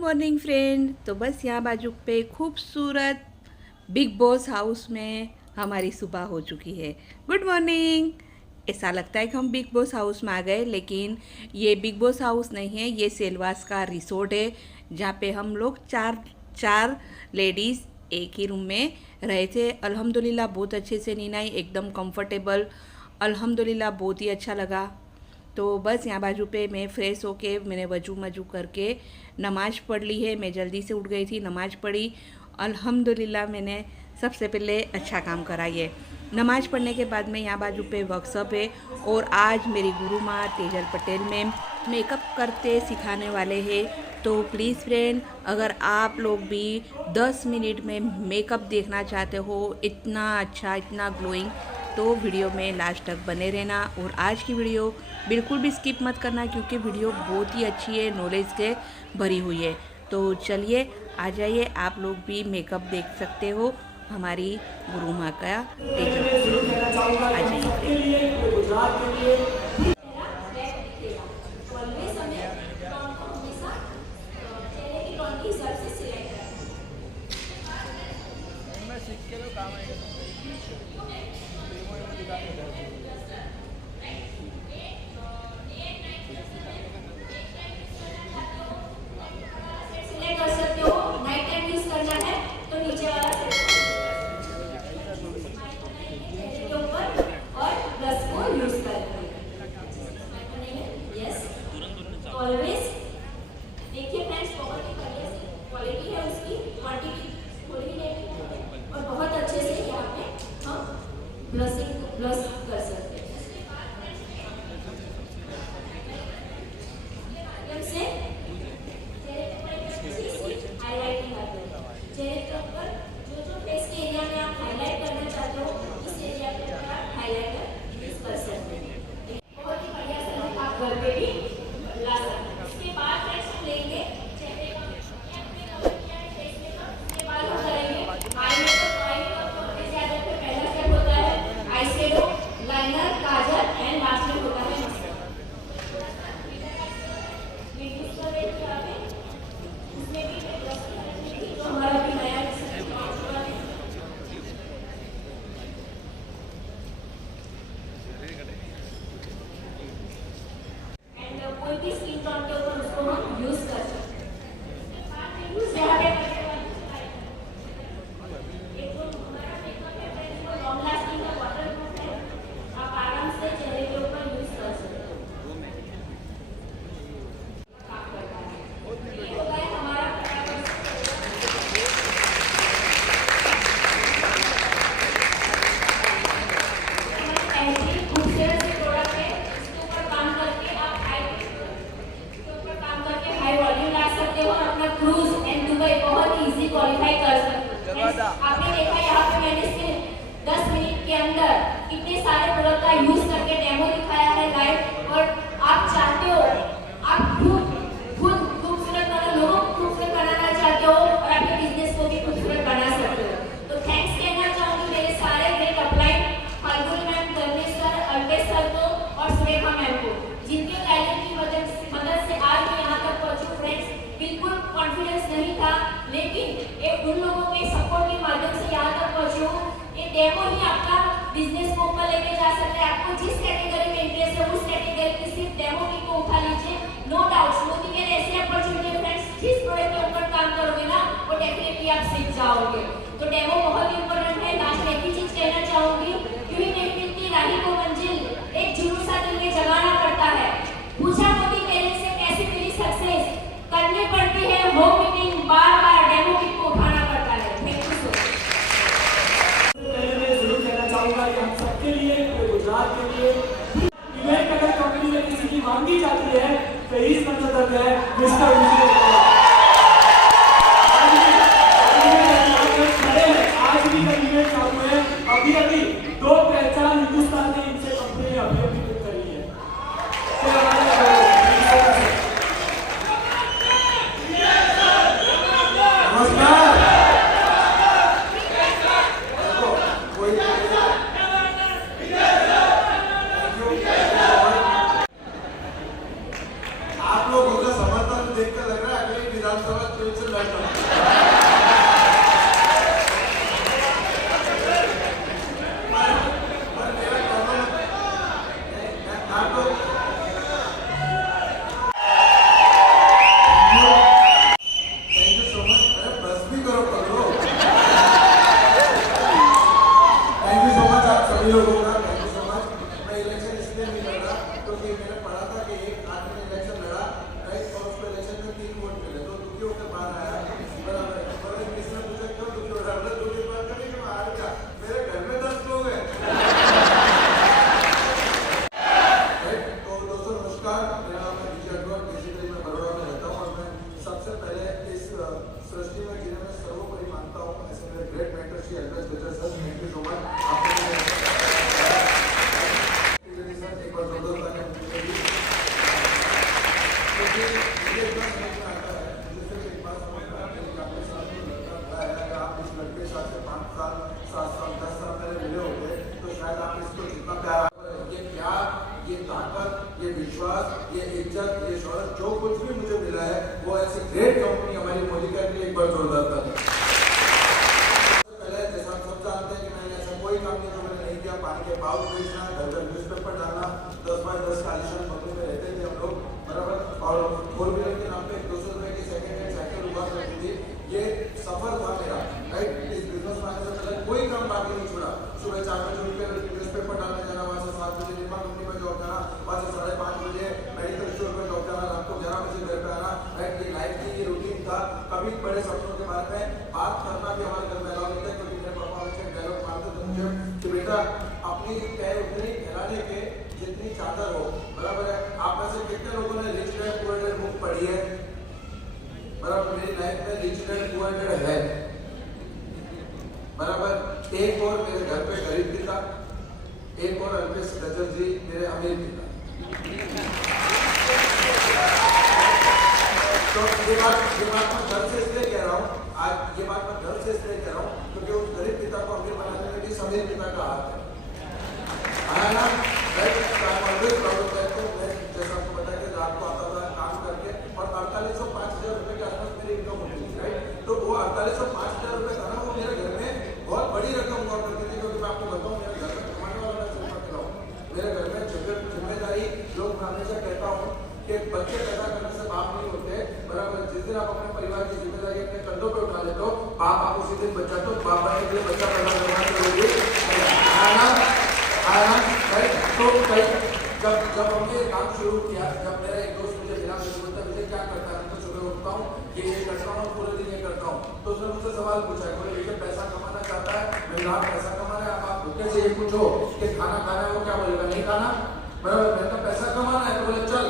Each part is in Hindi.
Morning friend. तो बस यहाँ बाजू पे खूबसूरत बिग बॉस हाउस में हमारी सुबह हो चुकी है। Good morning. ऐसा लगता है कि हम बिग बॉस हाउस में आ गए, लेकिन ये बिग बॉस हाउस नहीं है, ये सेलवास का रिसोर्ट है जहाँ पे हम लोग चार लेडीज़ एक ही रूम में रहे थे। अल्हम्दुलिल्लाह बहुत अच्छे से नींद आई, एकदम कंफर्टेबल। अल्हम्दुलिल्लाह बहुत ही अच्छा लगा। तो बस यहाँ बाजू पे मैं फ़्रेश होके मैंने वजू मजू करके नमाज़ पढ़ ली है। मैं जल्दी से उठ गई थी, नमाज़ पढ़ी। अल्हम्दुलिल्लाह मैंने सबसे पहले अच्छा काम करा ये। नमाज़ पढ़ने के बाद में यहाँ बाजू पे वर्कशॉप है और आज मेरी गुरु माँ तेजल पटेल मैम मेकअप करते सिखाने वाले हैं। तो प्लीज़ फ्रेंड, अगर आप लोग भी 10 मिनट में मेकअप देखना चाहते हो इतना अच्छा, इतना ग्लोइंग, तो वीडियो में लास्ट तक बने रहना। और आज की वीडियो बिल्कुल भी स्किप मत करना क्योंकि वीडियो बहुत ही अच्छी है, नॉलेज से भरी हुई है। तो चलिए आ जाइए, आप लोग भी मेकअप देख सकते हो हमारी गुरु माँ का तेजल। आ जाइए। आपने देखा यहाँ पे मैंने सिर्फ 10 मिनट के अंदर कितने सारे प्रोडक्ट का यूज करके डेमो दिखाया है लाइव। और आप चाहते हो, आप खुद खूबसूरत बना, लोगों को खूबसूरत बनाना चाहते हो और अपने बिजनेस को भी खूबसूरत बना सकते हो। तो थैंक्स कहना चाहूंगी मेरे सारे great upline Falguni ma'am, Dharmesh sir, Alpesh sir को और सुरेखा मैम को, जिनके टैलेंट की मदद से आज मैं यहाँ तक पहुंचूं। फ्रेंड्स, बिल्कुल कॉन्फिडेंस नहीं था, लेकिन एक उन लोगों के सपोर्ट के माध्यम से यहाँ तक पहुंचे हूँ। ये डेमो ही आपका बिजनेस को ऊपर लेके जा सकता है। आपको जिस कैटेगरी में इंटरेस्ट है उस कैटेगरी की सिर्फ डेमो की को उठा लीजिए। नो डाउट मोदी के ऐसी अपॉर्चुनिटी फ्रेंड्स, जिस प्रोडक्ट के ऊपर काम करोगे ना वो डेफिनेटली आप सीख जाओगे। तो डेमो बहुत इंपॉर्टेंट है। लास्ट में एक ही चीज कहना चाहूंगी, क्यों नहीं मिलती राही को मंजिल, एक जुनून दिल में जगाना पड़ता है। पूछा मोदी कहने से कैसे मिली सक्सेस, करनी पड़ती है होम मीटिंग, बार बार डेमो की को उठाना पड़ता है। Thank you so much. मैं जरूर कहना चाहूंगा कि हम सबके लिए, गुजरात के लिए इवेंट अगर कंपनी में किसी की मांगी जाती है तो इस मतलब है मिस्टर आज भी इवेंट चालू है। अभी अभी 2 पहचान हिंदुस्तान ने इनसे कंपनी अभी अभी बुक करी है। तो हमारे सबसे पहले इस सृष्टि में जिन्हें मैं सर्वोपरि मानता हूँ, ऐसे मेरे ग्रेट मेंटर श्री अल्बेस गजर sir, thank you so much. एक बार जोरदार तालियां मुझे भी। क्योंकि मुझे इतना समझ में आता है, मुझे सिर्फ एक बात समझ में आती है कि आपके साथ जो लड़का खड़ा है, अगर आप इस लड़के के साथ से 5 साल 7 साल 10 साल पहले मिले होते तो शायद आप इसको जितना प्यार, ये प्यार, ये ताकत, ये विश्वास, ये इज्जत, ये शौहरत, जो कुछ भी मुझे मिला है वो ऐसी ग्रेट कंपनी हमारी मोलिका के लिए एक बार जोरदार था। पहले जैसा हम सब जानते हैं कि मैंने ऐसा कोई काम नहीं जो मैंने नहीं किया। पानी के पाउच बेचना, घर घर न्यूज़पेपर डालना, 10x10 आलीशान बंगले में रहते थे हम लोग, बराबर। और 4 व्हीलर के नाम पे 200 रुपए की सेकेंड हैंड साइकिल उठा करती थी। ये सफर था मेरा, राइट। इस बिजनेस में आने से पहले कोई काम बाकी नहीं छोड़ा। सुबह 4 बजे उठ के न्यूज़पेपर डालने जाना, वहाँ से 7 बजे निर्मा कंपनी में जॉब जाना, वहाँ से 5:30 बजे मेडिकल स्टोर में जॉब जाना, रात को 11 बजे घर पे आना, राइट। ये लाइफ की ये रूटीन था। कभी बड़े सपनों के बारे में बात करना भी हमारे घर में अलाउ नहीं था, क्योंकि मेरे पापा हमेशा डायलॉग मारते थे मुझे कि बेटा अपनी पैर उतनी फैलाने के जितनी चादर हो, बराबर है। आप में से कितने लोगों ने rich dad poor dad book पढ़ी है? बराबर, मेरी लाइफ में रिच डैड पुअर डैड है, बराबर। एक और मेरे घर पे गरीब पिता, एक और अल्पेश गजर जी मेरे अमीर पिता। तो ये बात मैं घर से इसलिए कह रहा हूँ, आज ये बात मैं घर से इसलिए कह रहा हूँ क्योंकि उस गरीब पिता को अमीर बनाने में भी अमीर पिता का हाथ है। ना जैसा आपको पता है कि रात को आता था काम करके, और 4805,000 रुपए के आसपास मेरी इनकम होती थी, राइट। तो वो 4805,000 रुपए था ना, वो मेरे घर में बहुत बड़ी रकम हुआ करती थी। क्योंकि मैं आपको बताऊँ, मेरे घर में कमाने वाला मैं मेरे घर में जिम्मेदारी लोग, मैं हमेशा कहता हूँ कि बच्चे पैदा करने से बाप नहीं होते, बराबर। जिस दिन आप अपने परिवार की जिम्मेदारी अपने कंधों पे उठा लेते हो, बाप आप उसी दिन बच्चा, तो बाप बनने के लिए बच्चा पैदा करना जरूरी है। तो जब हमने काम शुरू किया, जब मेरा एक दोस्त मुझे मिला, मुझे बोलता मुझे क्या करता है, मैं तो सुबह उठता हूँ कि ये करता हूँ, पूरे दिन ये करता हूँ। तो उसने मुझसे सवाल पूछा, बोले बेटे पैसा कमाना चाहता है? मैंने कहा पैसा कमाना है, आप भूखे से ये पूछो कि खाना खाना है, वो क्या बोलेगा? नहीं खाना, बराबर। मैंने कहा पैसा कमाना है, तो बोले चल।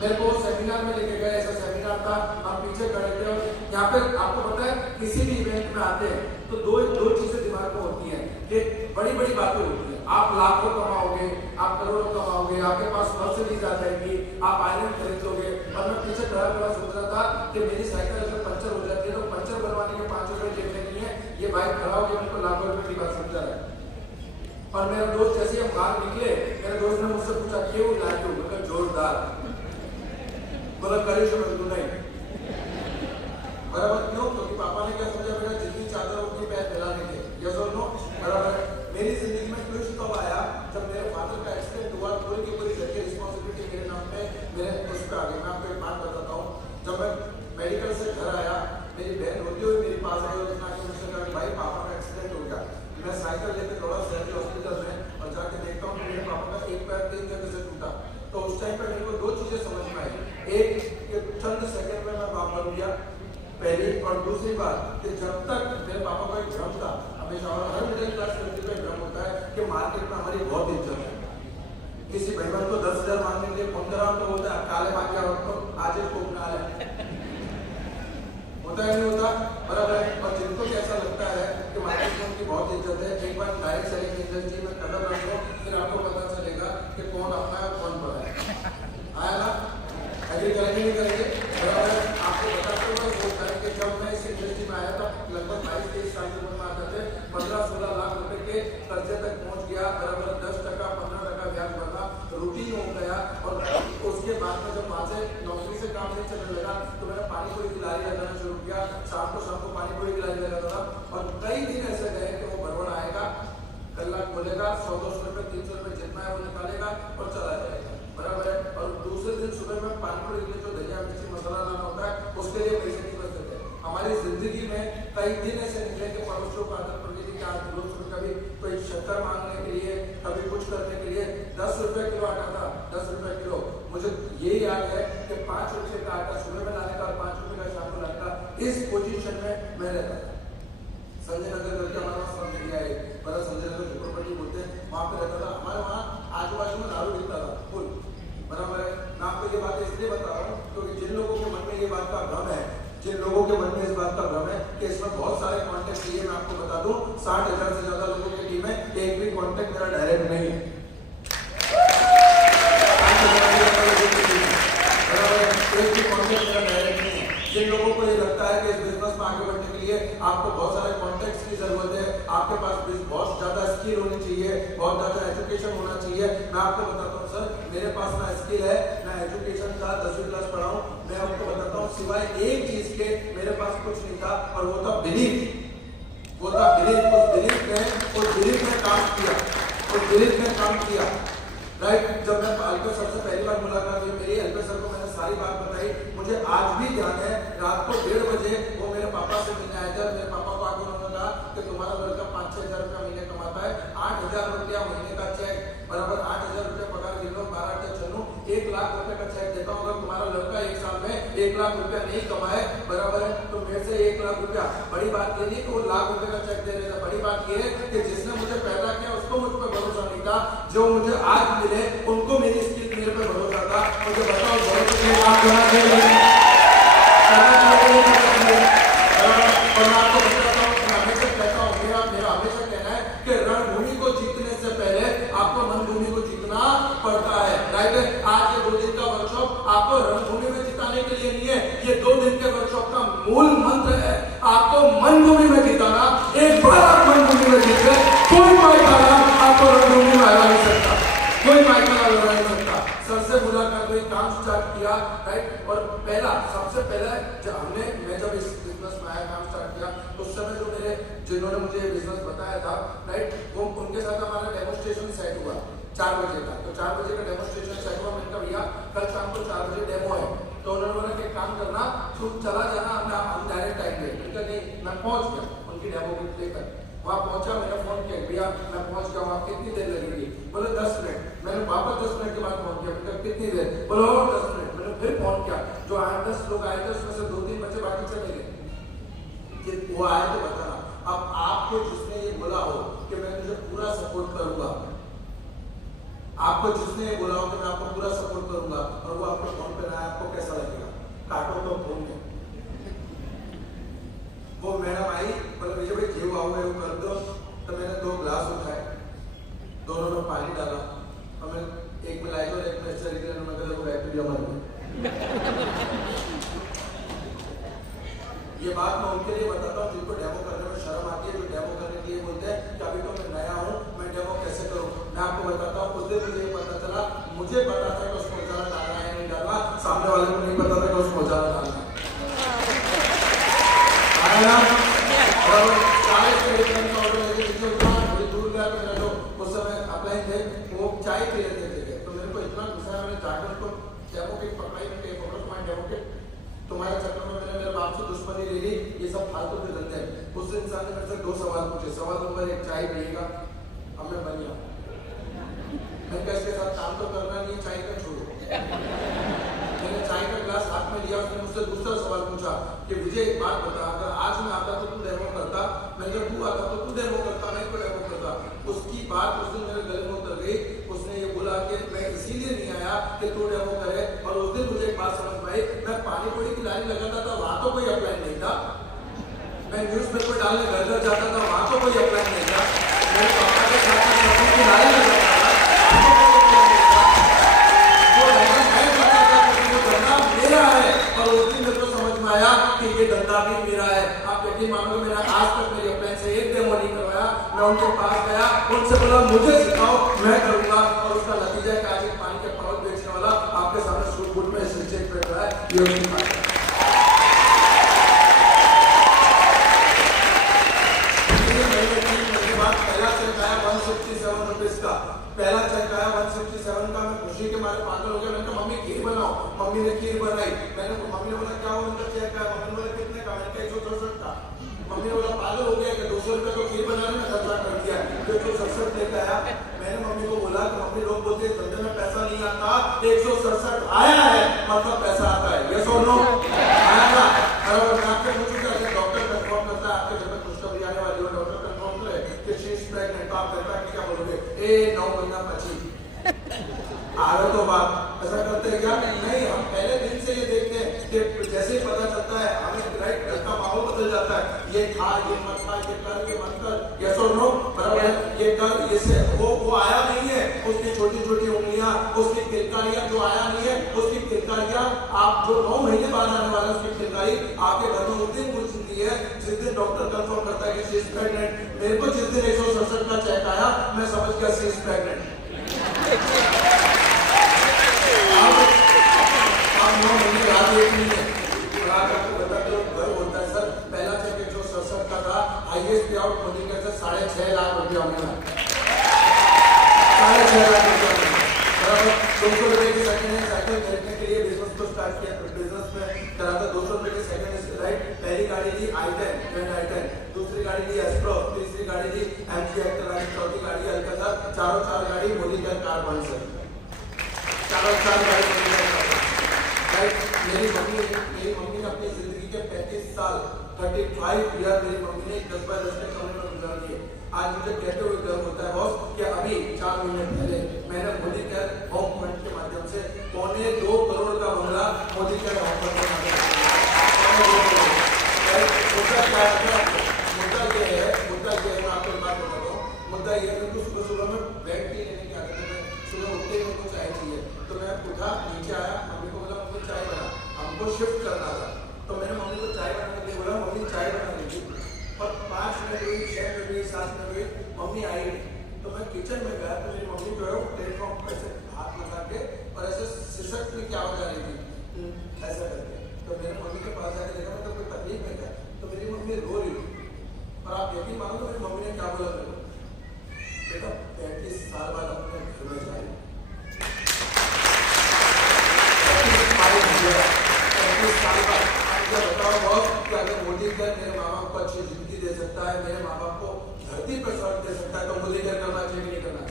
मेरे को सेमिनार में लेके गए, ऐसा सेमिनार था, हम पीछे खड़े थे। और यहाँ पे आपको पता है किसी भी इवेंट में आते हैं तो दो चीजें दिमाग में होती हैं कि बड़ी बड़ी बातें होती हैं। आप लाखों कमाओगे, आप करोड़ों कमाओगे, आपके पास मर्सिडीज आ जाएगी, आप आयरन खरीदोगे। और मैं पीछे खड़ा सोच रहा था कि मेरी साइकिल अगर पंचर हो जाती है तो पंचर बनवाने के 5 रुपए देखने के लिए ये बाइक खड़ा हो गया, उनको लाखों रुपए की बात समझा रहा है। और मेरा दोस्त जैसे हम बाहर निकले, मेरे दोस्त ने मुझसे पूछा क्यों लाए हो? मतलब जोरदार, बोला करे जो नहीं, बराबर। क्यों? क्योंकि पापा ने क्या समझा, मेरा जितनी चादर उतनी पैर फैलाने के, यस और नो, बराबर। मेरी जिंदगी में ट्विस्ट कब आया, जब मेरे फादर का एक्सीडेंट हुआ, पूरी की पूरी घर की रिस्पॉन्सिबिलिटी मेरे नाम पे, मेरे उस पर आ गई। मैं आपको एक बात बताता हूँ, जब मैं मेडिकल से घर आया, मेरी बहन होती हुई मेरे पास आई और उसने आके मुझसे कहा भाई पापा का एक्सीडेंट हो गया। मैं साइकिल लेकर दौड़ा शहर हॉस्पिटल में, और जाके देखता हूँ मेरे पापा का एक पैर 3 जगह से टूटा। तो उस टाइम पर मेरे को 2 चीजें समझ में आई। एक कि चंद सेकंड में मैं बाप बन गया, पहली। और दूसरी बात कि जब तक मेरे पापा का एक भ्रम था हमेशा, और हर मिडिल क्लास फैमिली का भ्रम होता है कि मार्केट में हमारी बहुत इज्जत है। किसी भाईबंद को 10,000 मांगने के लिए फोन करा तो बोलता है काले मांग गया, तो आज इसको काल है, होता है नहीं होता, बराबर। और जिनको कैसा लगता है कि मार्केट में उनकी बहुत इज्जत है, एक बार डायरेक्ट सेलिंग इंडस्ट्री में कदम रखो, फिर आपको पता चलेगा कि कौन अपना है और कौन पड़ा है। आया ना? एग्री करेंगे नहीं करेंगे, बराबर। आपको बताते हुए वो करेंगे, जब मैं इस इंडस्ट्री में आया था लगभग 22-23 साल की उम्र में आते थे, 15-16 लाख रुपए के कर्जे तक पहुंच गया, बराबर। 10% 15% ब्याज भरना रूटीन हो गया। और उसके बाद में जब वहां से नौकरी से काम नहीं चलने लगा तो मैंने पानी पूरी की लारी लगाना शुरू किया। शाम को पानी पूरी की लारी लगाता था, और कई दिन ऐसे गए कि वो भरवड़ आएगा, गल्ला खोलेगा, 100-200 रुपए 300 रुपए जितना है वो निकालेगा और चला जाएगा, बराबर है। और दूसरे दिन सुबह में पानी पूरी के लिए जो दलिया मिर्ची मसाला लाना होता है उसके लिए पैसे नहीं बचते थे। हमारी जिंदगी में कई दिन ऐसे निकले कि पड़ोसियों को आदत पड़ गई थी कि आज रोज कभी कोई शक्कर मांगने के लिए, कभी कुछ करने के लिए 10 रुपए किलो आटा था, 10 रुपए किलो। मुझे ये याद है कि 5 रुपए का आटा सुबह में लाने का और 5 रुपए का शाम को लाने का, इस पोजीशन में मैं रहता था। संजय नगर करके हमारा सब एरिया है, बड़ा संजय नगर झोपड़पट्टी बोलते हैं, वहाँ पे रहता था। हमारे वहाँ आजू बाजू में दारू बिकता था फुल, बराबर है। मैं आपको ये बात इसलिए बता रहा हूँ क्योंकि जिन लोगों के मन में ये बात का भ्रम है लोगों के मन में इस बात का भ्रम है कि इसमें बहुत सारे कॉन्टेक्ट चाहिए। मैं आपको बता दूं 60,000 से ज्यादा लोगों की टीम है, एक भी कॉन्टेक्ट मेरा डायरेक्ट नहीं है। एक भी कॉन्टेक्ट मेरा डायरेक्ट नहीं है। जिन लोगों को ये लगता है कि इस बिजनेस में आगे बढ़ने के लिए आपको बहुत सारे कॉन्टेक्ट्स की जरूरत है, आपके पास बहुत ज्यादा स्किल होनी चाहिए, बहुत ज्यादा एजुकेशन होना चाहिए, मैं आपको बताता हूँ सर, मेरे पास ना स्किल है ना एजुकेशन था, 10वीं क्लास पढ़ा हूँ। मैं आपको बताता हूँ सिवाय एक चीज के मेरे पास कुछ नहीं था, और वो था बिलीफ। वो था बिलीफ। उस बिलीफ में काम किया, उस बिलीफ में काम किया। राइट, जब मैं अल्पेश सर से पहली बार मुलाकात हुई, मेरी अल्पेश सर को मैंने सारी बात बताई। मुझे आज भी ध्यान है, रात को 1:30 बजे वो मेरे पापा से मिलने आए थे। मेरे पापा को आके उन्होंने कहा कि तुम्हारा लड़का 5-6 हजार रुपया महीने कमाता है, 8,000 रुपया महीने का चेक बराबर 8,000 रुपया पगार गिन लो, 12 चलो 1 लाख रुपए का चेक देता हूँ। अगर तुम्हारा लड़का 1 साल में 1 लाख रुपया नहीं कमाए बराबर है, तो मेरे से 1 लाख रुपया, बड़ी बात ये नहीं कि वो लाख रुपए का चेक दे रहे थे, बड़ी बात ये है कि जिसने मुझे पैदा किया उसको मुझ पर भरोसा नहीं था, जो मुझे आज मिले उनको मेरी स्किल मेरे पे भरोसा था। मुझे बताओ और मैं आपको बताता हूँ, मैं हमेशा कहता हूँ, मेरा हमेशा कहना है कि रणभूमि को जीतने से पहले आपको मनभूमि को जीतना पड़ता है। राइट, आज ये 2 दिन का वर्कशॉप आपको रणभूमि में जिताने के लिए नहीं है, ये 2 दिन के वर्कशॉप का मूल मंत्र है आपको मनभूमि में जिताना। एक बार आप मनभूमि में जीत गए, कोई माइकाला आपको रणभूमि में हरा नहीं सकता, कोई माइकाला हरा नहीं सकता। सर से मुलाकात हुई, काम स्टार्ट किया। राइट, और सबसे पहला मैं जब इस बिजनेस में आया, काम स्टार्ट किया, उस समय जो जिन्होंने मुझे बिजनेस बताया था, राइट, वो उनके साथ हमारा डेमोस्ट्रेशन सेट हुआ 4 बजे का। तो 4 बजे का डेमोस्ट्रेशन सेट हुआ। मैंने कहा भैया कल शाम को 4 बजे डेमो है, तो उन्होंने बोला कि काम करना, तुम चला जाना, हम डायरेक्ट आएंगे। उनका नहीं, मैं पहुंच गया उनकी डेमो को लेकर, वहाँ पहुंचा, मैंने फोन किया भैया मैं पहुंच गया, वहाँ कितनी देर लगेगी? बोले 10 मिनट। मैंने वापस 10 मिनट के बाद फोन किया, मैंने कितनी देर? बोले और 10 मिनट। मैंने फिर फोन किया, जो 8-10 लोग आए थे उसमें से 2-3 बच्चे बाकी चले गए। वो आए तो बताना। अब आपको जिसने ये बोला हो कि मैं तुझे पूरा सपोर्ट करूंगा, आपको जिसने ये बोला हो कि मैं आपको पूरा सपोर्ट करूंगा, और वो आपको फोन पे ना आए, आपको कैसा लगेगा? काटो तो फोन में। वो मैडम आई, बोले भैया भाई जेब आओ वो कर दो। तो मैंने 2 ग्लास उठाए, दोनों में पानी डाला, और मैं एक में लाइट और एक में स्टेरिक बैक्टीरिया मर गए। ये बात मैं उनके लिए बताता हूँ जिनको डेमो करने में शर्म आती है, जो डेमो करने के लिए बोलते हैं कि अभी तो मैं नया हूँ, मैं डेमो कैसे करूँ। मैं आपको बताता हूँ, उस दिन मुझे पता चला, मुझे पता था कि उसको उजाला डालना है नहीं डालना, सामने वाले को नहीं पता था कि उसको उजाला डालना है। और दूर गया, मेरा जो उस समय अप्लाई थे वो चाय पी लेते थे, तो मेरे को इतना गुस्सा है, मैंने जाकर उसको डेमो किट पकड़ाई, तुम्हारे डेमो किट, तुम्हारे चक्कर में मैंने मेरे बाप से दुश्मनी ले ली, ये सब फालतू के धंधे हैं। उस इंसान ने मेरे से 2 सवाल पूछे। सवाल नंबर 1, चाय पिएगा? अब मैं बन गया, मैं कैसे साथ काम तो करना नहीं, चाय का छोड़ो। मैंने चाय का ग्लास हाथ में लिया, उसने मुझसे दूसरा सवाल पूछा कि विजय एक बात बता, अगर आज मैं आता तो तू डेमो करता? मैंने कहा तू आता तो तू डेमो करता, मैं क्यों डेमो करता? उसकी बात उस दिन मेरे गले में उतर गई। उसने ये बोला कि मैं इसीलिए नहीं आया कि तू डेमो करे, और उस दिन मुझे एक बात समझ में आई, मैं पानी पूरी की लाइन लगाता था, वहां तो कोई अप्लाई नहीं था। मैं न्यूज़पेपर डालने घर घर जाता था, वहां तो कोई अप्लाई नहीं था। मेरे पापा के साथ सब्जी की लाइन लगाता था, मेरा है। और उस दिन मेरे को समझ में आया कि ये धंधा भी मेरा है। आप यकीन मानोगे, मैंने आज तक मेरी अपने से एक डेमो नहीं करवाया। मैं उनके पास गया, उनसे बोला मुझे सिखाओ, मैं करूंगा, और उसका नतीजा है कि आज एक पानी के परोल बेचने वाला आपके सामने सूट बूट में स्टेज पे खड़ा है। ये उसकी बात है। पहला चेक आया 167 रुपीज का, पहला चेक आया 167 का। मैं खुशी के मारे पागल हो गया। मैंने कहा मम्मी खीर बनाओ। मम्मी ने खीर बनाई। मम्मी ने बोला क्या हो उनका चेक आया? मम्मी ने बोला कितने का? मैंने कहा 167 का। मम्मी ने बोला पागल हो गया कि 200 रुपए तो खीर बनाने में खर्चा कर दिया, 167 लेकर आया। मैंने मम्मी को बोला कि मम्मी लोग बोलते हैं धंधे में पैसा नहीं आता, 167 आया है मतलब पैसा आता है। यस और नो? आया ना? और आपके पूछूंगा डॉक्टर कंफर्म करता है आपके घर में खुशखबरी आने वाली हो, डॉक्टर कंफर्म करे कि शी इज प्रेग्नेंट, आप घर पे क्या बोलोगे? 9 महीना पची आगे तो बात ऐसा करते हैं क्या? नहीं, हम पहले दिन से ये देखते हैं कि जैसे ही पता चलता है हमें राइट ये खा, ये मत खा, ये कर, ये मत कर, यस और नो, बराबर है, ये कर, ये से वो आया नहीं है, उसकी छोटी छोटी उंगलियां, उसकी किलकारियां जो आया नहीं है, उसकी किलकारियां आप जो 9 महीने बाद आने वाला उसकी किलकारी आपके घर में उस दिन घुसती है जिस दिन डॉक्टर कंफर्म करता है कि शी इज प्रेग्नेंट। मेरे को जिस दिन 167 का चेक आया मैं समझ गया शी इज प्रेग्नेंट। आप 9 महीने याद एक नहीं है, और आज आपको बताते हो गर्व होता है सर, पहला चेक 167 का था, हाईएस्ट पे आउट मोदी के सर 6.5 लाख रुपया होने लगा, 6.5 लाख रुपया बराबर। 200 रुपए की सेकंड हैंड साइकिल खरीदने के लिए बिजनेस को स्टार्ट किया, बिजनेस में करा था, 200 रुपए की सेकंड हैंड राइट। पहली गाड़ी ली i10, दूसरी गाड़ी ली एस्ट्रो, तीसरी गाड़ी ली एमजी एक्टर, चौथी गाड़ी अल्काजार, चार गाड़ी मोदी का कार बन सर, चार गाड़ी मोदी का कार राइट। मेरी मम्मी ने अपनी जिंदगी के 35 साल 35 ईयर मेरी मम्मी ने 10/10 के कमरे में गुजार दिए। आज मुझे कहते हुए गर्व होता है बॉस कि अभी 4 महीने पहले मैंने मोदी केयर होम पॉइंट के माध्यम से 2.25 करोड़ का बंगला मोदी केयर होम पॉइंट के माध्यम से मुद्दा ये है, मैं आपको एक बात बताता हूँ, मुद्दा ये है कि सुबह में बेड टी लेने की आदत है, सुबह उठते ही मुझको चाय चाहिए, तो मैं उठा, नीचे आया, मम्मी को बोला मुझे चाय बना, हमको शिफ्ट करना था, तो मैंने मम्मी को चाय बनाने के लिए बोला, मम्मी चाय बना लीजिए, और 5 मिनट हुई, 6 मिनट हुई, 7 मिनट हुई, मम्मी आई नहीं, तो मैं किचन में गया, तो मेरी मम्मी जो है वो प्लेटफॉर्म पर ऐसे हाथ लगा के और ऐसे सिसक में क्या हो जा रही थी ऐसा करके, तो मेरे मम्मी के पास आके देखा मतलब कोई तकलीफ है क्या, तो मेरी मम्मी रो रही, और आप यकीन मानो मेरी मम्मी ने क्या बोला मेरे को, बेटा 35 साल बाद अपने घर में जाए, 35 साल बाद मुझे बताओ बहुत कि अगर मोदी केयर मेरे माँ बाप को अच्छी जिंदगी दे सकता है, मेरे माँ बाप को धरती पर स्वर्ग दे सकता है, तो मोदी केयर करना चाहिए कि नहीं करना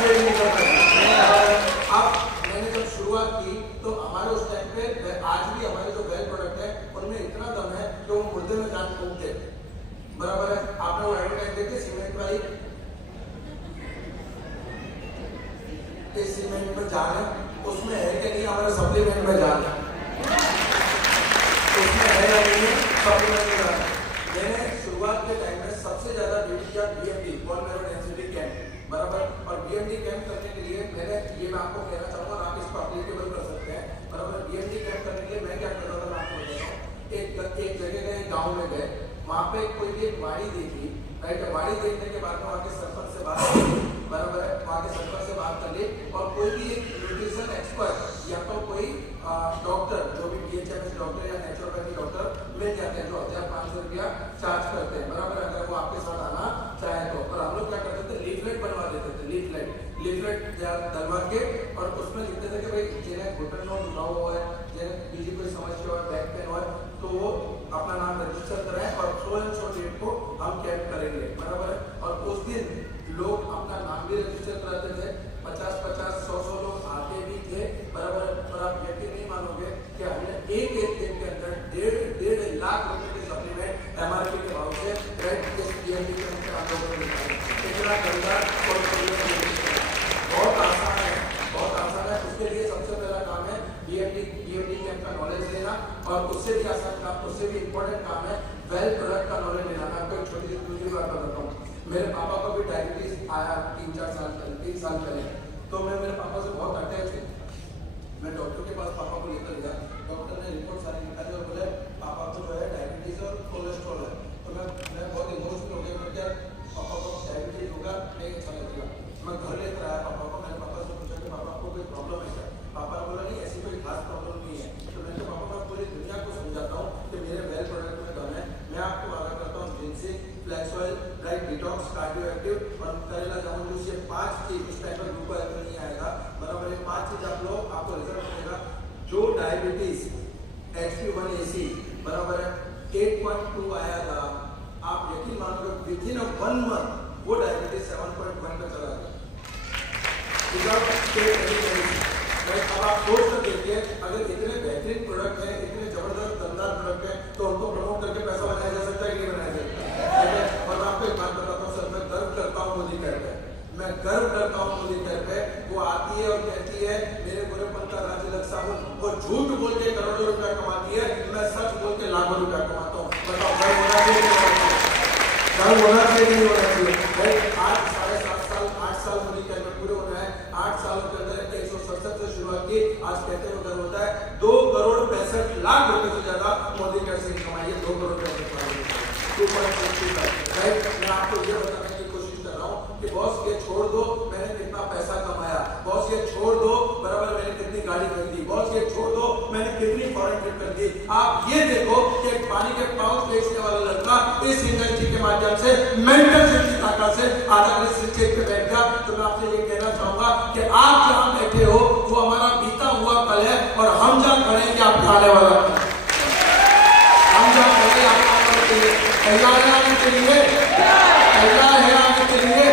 चाहिए, नहीं करना चाहिए। अब मैंने जब शुरुआत की तो हमारे उस टाइम पे आज भी हमारे जो वेल प्रोडक्ट है उनमें इतना दम है कि वो मुर्दे में जान फूकते, बराबर है। आपने वो एडवर्टाइज देखी सीमेंट वाली, इस सीमेंट में जान है, उसमें है कि नहीं हमारे सप्लीमेंट में जान है, उसमें है या नहीं है सप्लीमेंट में जान है। मैंने शुरुआत के टाइम में सबसे ज्यादा ड्यूटी किया BMD bone marrow density camp, बराबर, और बीएमडी कैंप करने के लिए मैंने ये मैं आपको कहना चाहूंगा, आप इसको एप्लीकेबल कर सकते हैं, बराबर। बीएमडी कैंप करने के लिए मैं क्या करता था मैं आपको बताता हूँ, एक जगह गए, गाँव में गए, वहाँ पे कोई भी एक वाड़ी देखी, राइट, वाड़ी देखने के बाद में वहाँ के सरपंच से बात कर ली, बराबर है, वहाँ के सरपंच से बात कर ली, और कोई भी एक न्यूट्रिशन एक्सपर्ट या तो कोई डॉक्टर जो भी बीएचएमएस डॉक्टर या नेचुरोपैथी डॉक्टर मिल जाते हैं जो 1500 रुपया चार्ज करते हैं, बराबर, अगर वो आपके साथ आना चाहे तो। और हम लोग क्या करते थे, लीफलेट बनवा देते थे, लीफलेट डलवा के, और उसमें लिखते थे कि भाई जिन्हें घुटन में दुखा हुआ है, जिन्हें बीजी कोई समस्या हो, बैक पेन हो, तो वो अपना नाम रजिस्टर कराएं और सो एंड सो डेट को हम कैंप करेंगे, बराबर है। और उस दिन लोग अपना नाम भी रजिस्टर कराते थे, 50-50, 100 लोग आते भी थे, बराबर। और आप यकीन नहीं मानोगे कि हमने एक दिन के अंदर 1.5 लाख रुपए के सप्लीमेंट एमआरपी के भाव से रेड इस बीएमडी के अंदर आप लोगों को निकाले। इतना गंदा और बहुत आसान है, बहुत आसान है। उसके लिए सबसे पहला काम है बीएमडी कैंप का नॉलेज लेना, और उससे भी आसान काम, उससे भी इम्पोर्टेंट काम है वेल प्रोडक्ट का नॉलेज लेना। मैं आपको एक छोटी सी दूसरी बात बताता हूँ, मेरे पापा को भी डायबिटीज आया 3-4 साल पहले, 3 साल पहले, तो मैं मेरे पापा से बहुत अटैच हूँ। मैं डॉक्टर के पास पापा को लेकर गया, डॉक्टर ने रिपोर्ट सारी निकाली और बोले पापा को जो है डायबिटीज और कोलेस्ट्रॉल है। तो मैं बहुत इमोशनल हो गया, मैं क्या पापा को डायबिटीज होगा नहीं अच्छा लगेगा। मैं घर लेकर आया पापा को, मैंने पापा से पूछा कि पापा को कोई प्रॉब्लम है क्या, पापा ने बोला नहीं ऐसी कोई खास प्रॉब्लम नहीं है। तो मैंने पापा मैं पूरी दुनिया को समझाता हूँ कि मेरे वेल प्रोडक्ट में दम है, मैं आपको वादा करता हूँ जिनसे flax oil, right, detox, cardio active और करेला जामुन जूस, ये 5 चीज इस टाइम पर ग्रुप पर नहीं आएगा, बराबर। ये 5 चीज आप लोग आपको रिजल्ट मिलेगा। जो डायबिटीज HbA1c बराबर है 8.2 आया था, आप यकीन मानोगे विदिन 1 मंथ वो डायबिटीज 7.1 पे चला गया। अब आप सोच कर देखिए, अगर इतने बेहतरीन प्रोडक्ट है, इतने जबरदस्त दमदार प्रोडक्ट है, तो उनको प्रमोट करके पैसा बनाया जा सकता है कि नहीं बनाया सकता। और मैं आपको एक बात बताता हूँ सर, मैं गर्व करता हूँ मोदी केयर पे, मैं गर्व करता हूँ मोदी केयर पे। वो आती है और कहती है मेरे गोरेपन का राज्य लक्ष्य हूँ, वो झूठ बोल के करोड़ों रुपया कमाती है, मैं सच बोल के लाखों रुपया कमाता हूँ। बताओ गर्व होना ये नहीं होना चाहिए भाई। 8 साल मोदी के अंदर पूरे होना है। 8 सालों के अंदर 167 से शुरुआत की, आज कहते हुए गर्व होता है 2,65,00,000 रुपए से ज्यादा मोदी कैसे कमाई है, 2 करोड़ 2.65 राइट। मैं आपको ये बताने की कोशिश कर रहा हूँ कि बॉस ये छोड़ दो मैंने कितना पैसा कमाया, बॉस ये छोड़ दो बराबर मैंने कितनी गाड़ी खरीदी, बॉस ये छोड़ दो मैंने कितनी फॉरेन ट्रिप कर दी। आप ये देखो कि पानी के पाउच बेचने वाला लड़का इस इंडस्ट्री के माध्यम से मेंटरशिप की ताकत से आधा स्टेज पे बैठ गया। तो मैं आपसे ये कहना चाहूंगा कि आप जहां बैठे हो वो हमारा बीता हुआ कल है, और हम जहां खड़े हैं कि आप आने वाला कल, हम जहां खड़े हैं आप आने के लिए तैयार है, आने के लिए तैयार है, आने के लिए।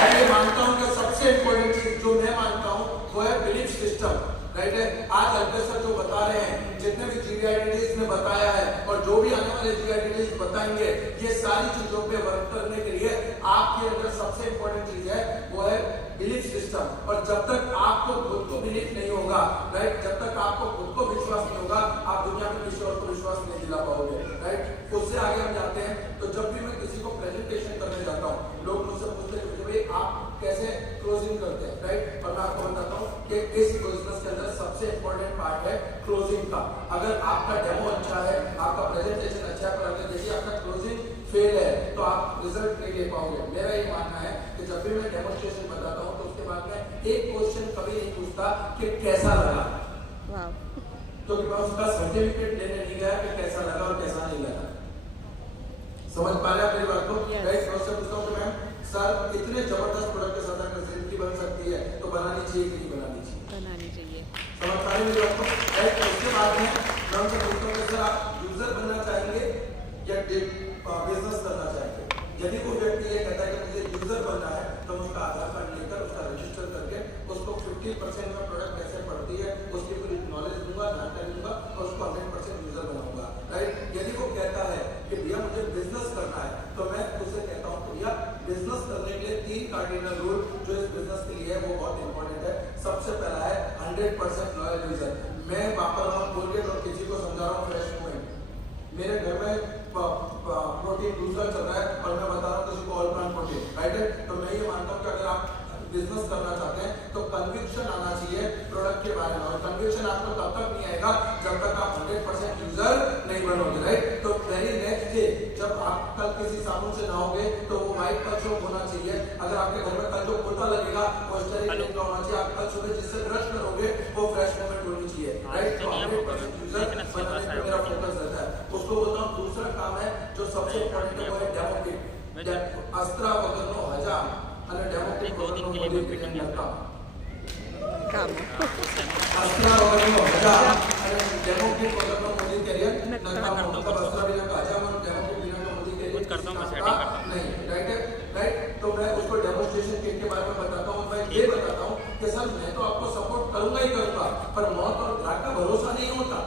मैं ये मानता हूं कि सबसे इंपॉर्टेंट चीज जो मैं मानता हूं वो है बिलीफ सिस्टम, राइट है। आज अल्पेश सर जो बता रहे हैं, जितने भी GIDTs ने बताया है और जो भी आने वाले GIDTs बताएंगे, ये सारी चीजों पे वर्क करने के लिए आपके अंदर सबसे इंपॉर्टेंट चीज है वो है बिलीफ सिस्टम। और जब तक आपको खुद को बिलीफ नहीं होगा, राइट, जब तक आपको खुद को विश्वास नहीं होगा, आप दुनिया में किसी और को विश्वास नहीं दिला पाओगे, राइट। उससे आगे हम जाते हैं। तो जब भी मैं किसी को प्रेजेंटेशन करने जाता हूँ, लोग मुझसे पूछते हैं भाई आप कैसे क्लोजिंग करते हैं, राइट। और मैं आपको बताता हूँ कि इस बिजनेस के अंदर सबसे इंपॉर्टेंट पार्ट है क्लोजिंग का। अगर आपका डेमो अच्छा है, आपका प्रेजेंटेशन अच्छा है, पर अगर देखिए आपका क्लोजिंग फेल है तो आप रिजल्ट नहीं ले पाओगे। मेरा ये मानना है कि जब भी मैं डेमोन्स्ट्रेशन बताता हूँ तो उसके बाद में एक क्वेश्चन कभी नहीं पूछता कि कैसा लगा, क्योंकि मैं उसका सर्टिफिकेट लेने नहीं गया कि कैसा लगा और कैसा नहीं लगा। समझ पा रहे हैं मेरी बात को, राइट। मैं उससे पूछता हूँ कि मैम सर इतने जबरदस्त प्रोडक्ट के साथ अगर जिंदगी बन सकती है तो बनानी चाहिए कि नहीं बनानी चाहिए, बनानी चाहिए। समझ पा रहे हैं मेरी बात को, राइट। उसके बाद में मैं उनसे पूछता हूँ कि सर आप यूजर बनना चाहेंगे या बिजनेस करना चाहेंगे। यदि वो व्यक्ति ये कहता है कि मुझे यूजर बनना है तो उसका आधार कार्ड लेकर उसका रजिस्टर करके उसको 50% में प्रोडक्ट कैसे पड़ती है उसकी पूरी नॉलेज दूंगा, जानकारी दूंगा और उसको 100% यूजर बनाऊंगा, राइट। यदि वो कहता है कि भैया मुझे बिजनेस करना है तो मैं उसे कहता हूँ भैया बिजनेस करने के लिए 3 कार्डिनल रूल जो इस बिजनेस के लिए है वो बहुत इंपॉर्टेंट है। सबसे पहला है 100% लॉयल यूजर। मैं वापस बोलिए और किसी को समझा रहा हूँ फ्रेश मूवमेंट, मेरे घर में प्रोटीन दूसरा चल रहा है और मैं बता रहा हूँ किसी को ऑल प्लांट प्रोटीन, राइट है। तो मैं ये मानता हूँ कि अगर आप बिजनेस करना चाहते हैं तो कन्विक्शन आना चाहिए प्रोडक्ट के बारे में, और कन्विक्शन आपको तब तक नहीं आएगा जब तक आप 100% यूजर नहीं बनोगे, राइट। तो वेरी नेक्स्ट डे जब आप कल किसी साबुन से नहाओगे तो वो व्हाइट का शो होना चाहिए। अगर आपके घर में कल जो पोता लगेगा वो स्टेरिक का होना चाहिए। आप कल सुबह जिससे ब्रश करोगे वो फ्रेश मूवमेंट होनी चाहिए, राइट। तो 100% यूजर बनाने पे मेरा फोकस रहता है। उसको बोलता हूँ दूसरा काम है जो सबसे इंपॉर्टेंट है वो है डेमो किट। अस्त्रा वगरनो हजाम અને ડેમોક્રેટિક વગરનો મોદી ક્રિએટ કરતા अस्त्रा वगरनो हजाम અને ડેમોક્રેટિક વગરનો મોદી ક્રિએટ કરતા मतलब अस्त्रा बिना का हजाम और डेमोक्रेटिक बिना का मोदी क्रिएट करता हूं, मैं सेटिंग करता नहीं, राइट है, राइट। तो मैं उसको डेमोन्स्ट्रेशन किट के बारे में बताता हूं। मैं ये बताता हूं कि सर मैं तो आपको सपोर्ट करूंगा ही करूंगा, पर मौत और ग्राहक का भरोसा नहीं होता।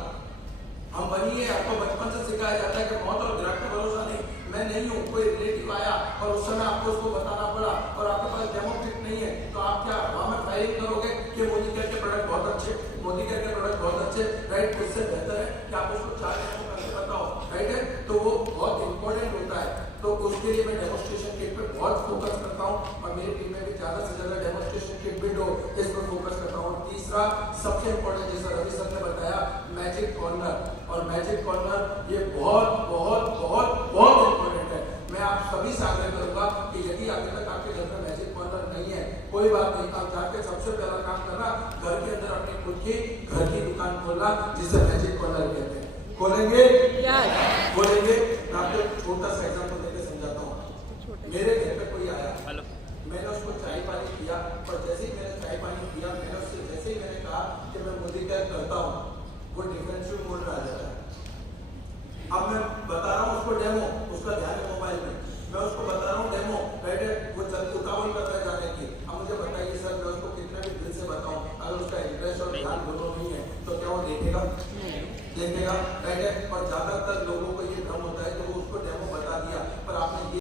हम बनिए, आपको बचपन से सिखाया जाता है कि मौत और ग्राहक का भरोसा नहीं। मैं नहीं हूँ, कोई रिलेटिव आया और उस समय आपको उसको बताना पड़ा और आपके पास डेमो किट नहीं है तो आप क्या वहां में फायरिंग करोगे कि मोदी केयर के प्रोडक्ट बहुत अच्छे, मोदी केयर के प्रोडक्ट बहुत अच्छे, राइट। उससे बेहतर है कि आप उसको 4 डेमो करके बताओ, राइट है। तो वो बहुत इंपॉर्टेंट होता है। तो उसके लिए मैं डेमोन्स्ट्रेशन किट पे बहुत फोकस करता हूँ और मेरी टीम में भी ज्यादा से ज्यादा डेमोन्स्ट्रेशन किट बिल्ड हो इस पर फोकस करता हूँ। तीसरा सबसे इंपॉर्टेंट जैसा रवि सर ने बताया मैजिक कॉर्नर, और मैजिक कॉर्नर ये बहुत बहुत बहुत बहुत इंपॉर्टेंट है। मैं आप सभी से आग्रह करूंगा कि यदि अभी तक आपके घर में मैजिक कॉर्नर नहीं है कोई बात नहीं, आप जाके सबसे पहला काम करना घर के अंदर अपनी खुद की घर की दुकान खोलना जिसे मैजिक कॉर्नर कहते हैं। खोलेंगे खोलेंगे। मैं आपको छोटा सा एग्जांपल देके समझाता हूँ। मेरे घर पे कोई आया, मैंने उसको चाय पानी किया और जैसे ही मैंने चाय पानी किया मैंने उससे जैसे ही मैंने कहा कि मैं मोदी केयर करता हूँ वो डिफरेंशियल मोड में आ जाता है। अब मैं बता रहा हूँ उसको डेमो, उसका ध्यान है मोबाइल में, मैं उसको बता रहा हूँ डेमो, राइट है। वो जल्दी उतावल करता है जाने की। अब मुझे बताइए सर मैं उसको कितने भी दिल से बताऊँ अगर उसका इंटरेस्ट और ध्यान दोनों नहीं है तो क्या वो देखेगा, राइट है। और ज्यादातर लोगों को